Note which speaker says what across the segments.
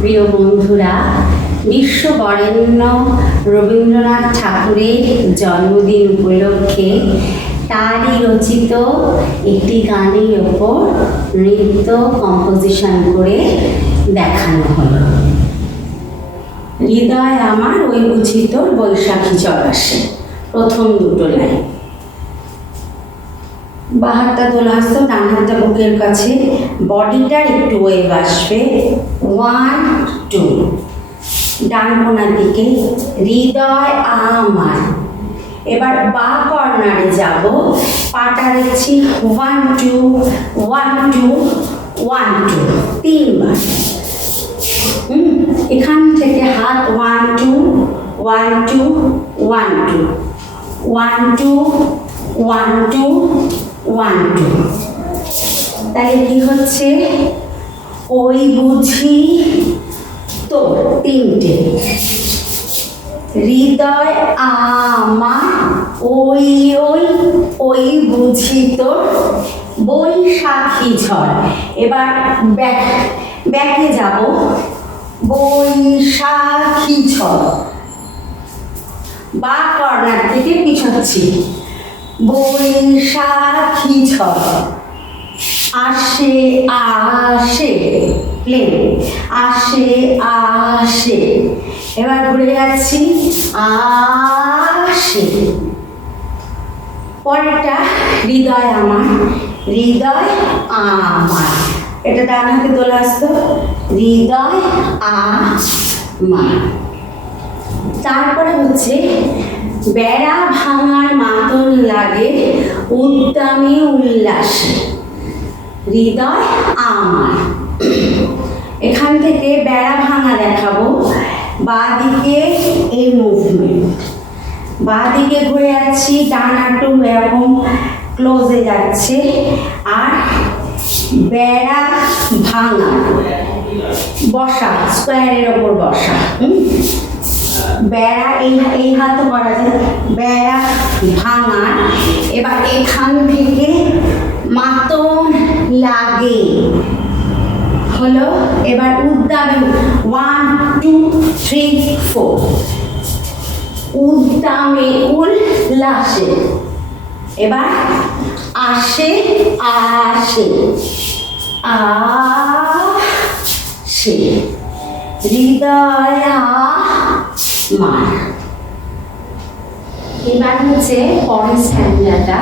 Speaker 1: প্রিয় বন্ধুরা বিশ্ব বরেণ্য রবীন্দ্রনাথ ঠাকুরের জন্মদিন উপলক্ষে তারই রচিত একটি গানের ওপর নৃত্য কম্পোজিশন করে দেখানো হলো। হৃদয় আমার ওই বুঝি তোর বৈশাখী চলাসে প্রথম দুটো লাইন। বাহারটা তোলা আসতো ডান হাতটা বুকের কাছে বডিটা একটু ওয়েভ আসবে। ওয়ান টু ডান কোনার দিকে। হৃদয় আমার। এবার বা কর্নারে যাব। পাটা দেখছি one two one two one two তিনবার। হুম, এখান থেকে হাত one two one two one two one two one two one two তাহলে কি হচ্ছে? ওই বুঝি তো তিনটে। হৃদয় আমার ওই ওই ওই বুঝি তোর বৈশাখী ঝড়। এবার ব্যাক, ব্যাকে যাব। বৈশাখী ঝড়। বা কর্নার থেকে পিছাচ্ছি। বৈশাখী ঝড়। আসে আসে, প্লেন। আসে আসে। এবার ঘুরে যাচ্ছি, আসে। পরেরটা, হৃদয় আমার হৃদয় আমার। এটা ডান হাতে তোলা আসতো, হৃদয় আমার। তারপরে হচ্ছে, বেড়া ভাঙার মাতন লাগে, উদ্দামে উল্লাসে। হৃদয় আমার। এখান থেকে বেড়া ভাঙা দেখাবো। বা দিকে এই মুভমেন্ট বাঁদিকে ঘুরে যাচ্ছি ডান হাঁটু এরকম ক্লোজে যাচ্ছে। আর বেড়া ভাঙা, বসা স্কোয়ারের ওপর বসা বেড়া এই এই হাতও করা যায় বেড়া ভাঙা, এবার এখান থেকে মাতন লাগে। হলো এবার উদ্যান ওয়ান টু থ্রি ফোর উদ্দামে উল্লাসে। এবার আসে আসে। আসে। হৃদয় আমার এবার হচ্ছে পরের তোমার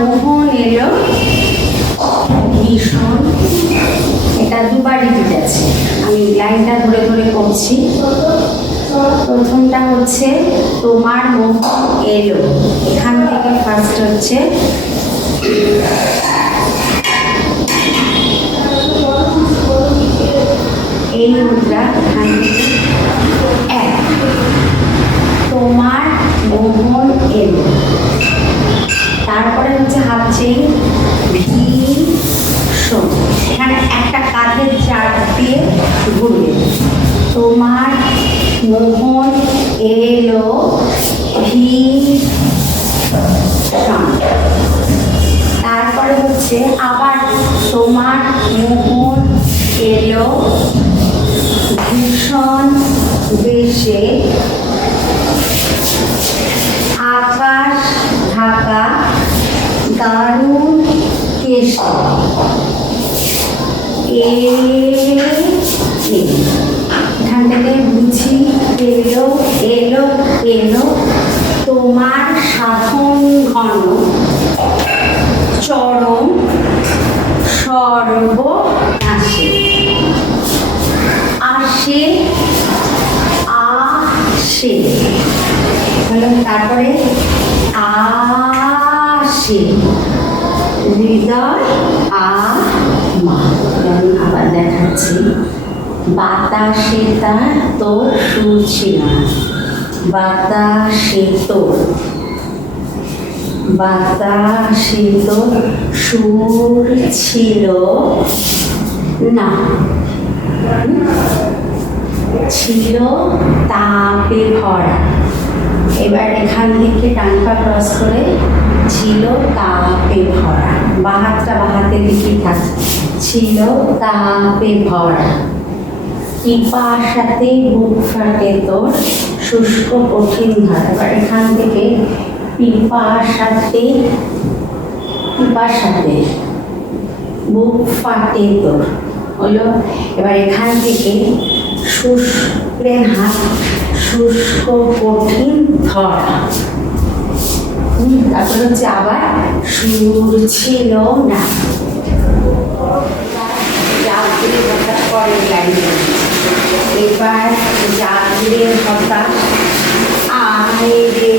Speaker 1: মোহন এলো ভীষণ। এটা দুবার রিপিট আছে। আমি লাইনটা ধরে ধরে করছি প্রথমটা হচ্ছে তোমার মোহন এলো। এখান থেকে ফার্স্ট হচ্ছে এই মুদ্রা এখান এক। তোমার মোহন এলো। তারপরে হচ্ছে হাত চেই ভীষণ এখানে একটা কাঁধের চার দিয়ে ঘুরবে। তোমার মোহন এলো ভীষণ তারপরে হচ্ছে আবার তোমার মোহন এলো ভীষণ বেশে এ। এখান থেকে বুঝি এলো এলো এলো, তোমার সাধন ঘন চরম সর্বনাশে আসে আসে হলো তারপরে আসে আমি আবার দেখাচ্ছি। বাতাসে তার সুর ছিল। না বাতাসে তোর। বাতাসে তোর সুর ছিল না। ছিল তাপে ভরা। এবার এখান থেকে ডান পা ক্রস করে ছিল তাপে ভরা। বাহাতটা বাহাতে লিখি থাক। ছিল তাপে ভরা। সাথে বুক ফাটে তোর, শুষ্ক কঠিন ধার এবার এখান থেকে পিপার সাথে বুক ফাটে তোর। হলো? এবার এখান থেকে শুষ্কের হাত শুষ্ক কঠিন ধরা তারপর হচ্ছে আবার সুর ছিল না। এবার যাত্রীর হঠাৎ আয় রে।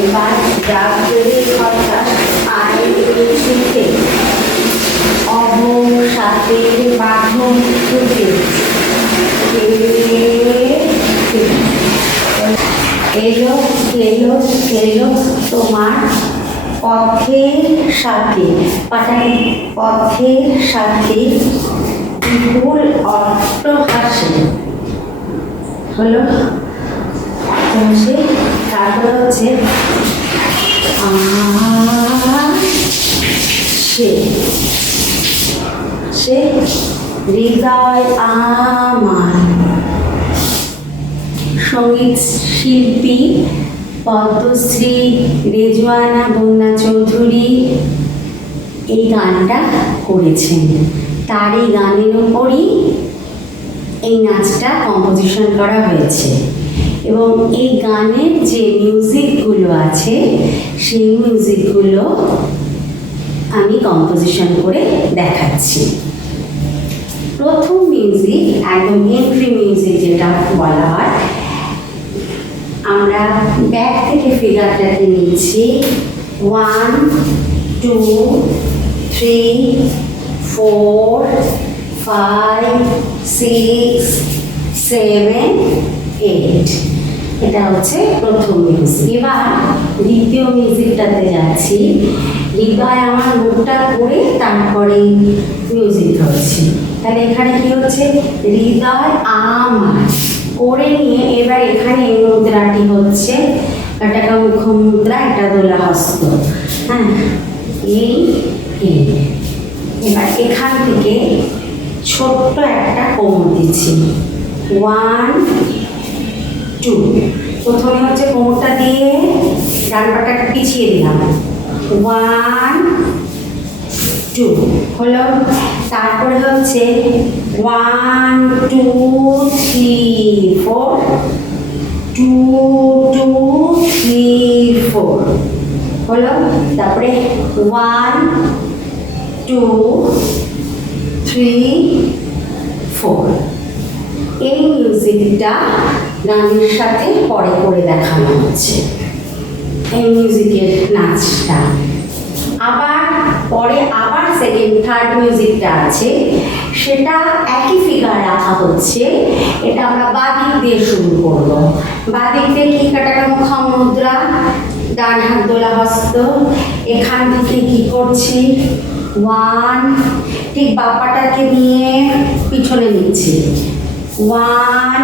Speaker 1: এবার যাত্রীর হঠাৎ আয় রে ছুটে অবসাতের বাঁধন ছুটে এলো এলো এলো তোমার পথের সাথে পাঠান পথের সাথে বিপুল অট্ট হাসে হলো? হচ্ছে, তারপর হচ্ছে সে। সে হৃদয় আমার। সংগীত শিল্পী, পদ্মশ্রী, রেজওয়ানা বন্যা চৌধুরী এই গানটা করেছেন। তার এই গানের ওপরই এই নাচটা কম্পোজিশন করা হয়েছে। এবং এই গানের যে মিউজিকগুলো আছে, সেই মিউজিকগুলো আমি কম্পোজিশন করে দেখাচ্ছি। প্রথম মিউজিক একদম এন্ট্রি মিউজিক যেটা বলা হয়, আমরা ব্যাক থেকে ফিগারটাকে নিচ্ছি one two three four five six seven eight এটা হচ্ছে প্রথম মিউজিক এবার দ্বিতীয় মিউজিকটাতে যাচ্ছি হৃদয় আমার মুখটা করে তারপরে মিউজিক ধরছি। তাহলে এখানে কি হচ্ছে? হৃদয় আমার। করে নিয়ে এবার এখানে এই মুদ্রাটি হচ্ছে। একটা মুখ মুদ্রা এটা দোলা হস্ত হ্যাঁ এই। এবার এখান থেকে ছোট্ট একটা কোমর দিচ্ছি। One, two. প্রথমে হচ্ছে কোমরটা দিয়ে ডান পাটাকে পিছিয়ে দিলাম। ওয়ান টু হলো, তারপরে হচ্ছে one two three four two two three four হলো, তারপরে ওয়ান টু থ্রি ফোর এই মিউজিকটা গানের সাথে পরে করে দেখানো হচ্ছে। এই মিউজিকের নাচটা। আবার পরে আবার সেকেন্ড থার্ড মিউজিকটা আছে। সেটা একই ফিগার রাখা হচ্ছে। এটা আমরা বাদিক দিয়ে শুরু করব। বাদিক দিয়ে কি কাটাটা মুখ মুদ্রা ডান হাত দোলা হস্ত। এখান থেকে কি করছি? ওয়ান ঠিক বাপাটাকে নিয়ে পিছনে নিচ্ছি। ওয়ান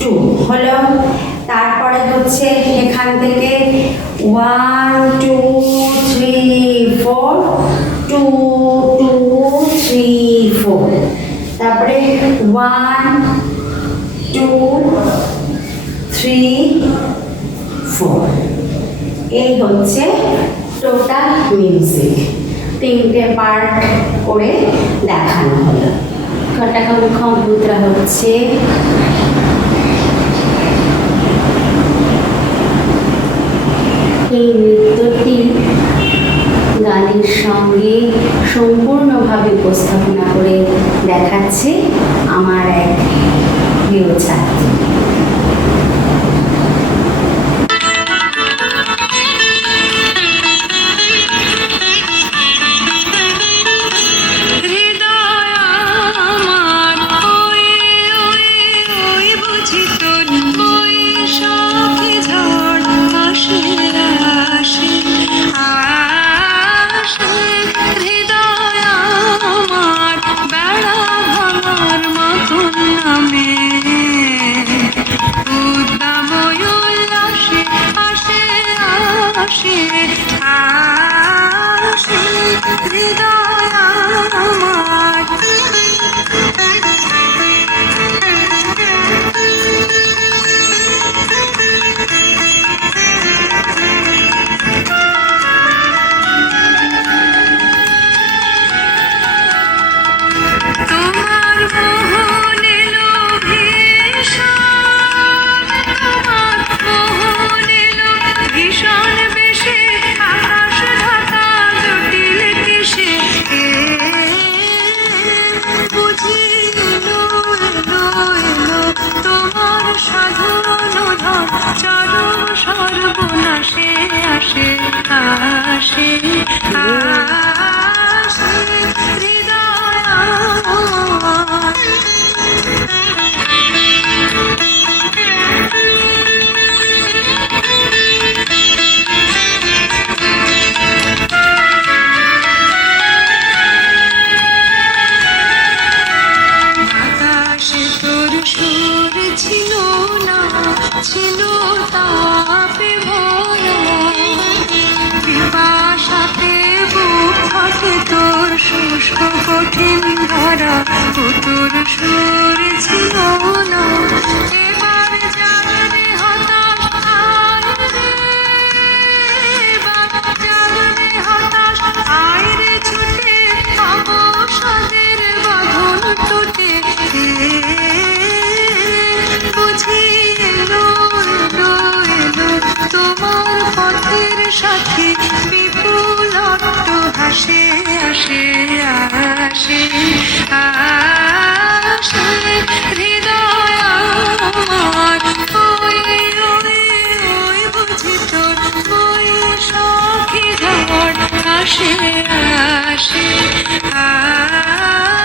Speaker 1: টু হলো। তারপরে হচ্ছে এখান থেকে one two one two three four এই হচ্ছে টোটাল মিউজিক তিনটে পার্ট করে দেখানো হলো। কটাকা মুখ মুদ্রা হচ্ছে। এই নৃত্যটি গানের সঙ্গে সম্পূর্ণভাবে উপস্থাপনা করে দেখাচ্ছে আমার এক প্রিয় ছাত্রী।
Speaker 2: সাথে বিপুল হাসে আসে আসে আসে হৃদয় আমার ওই ওই ওই বুঝি তোর ওই সখী ধর আসে আসে আসে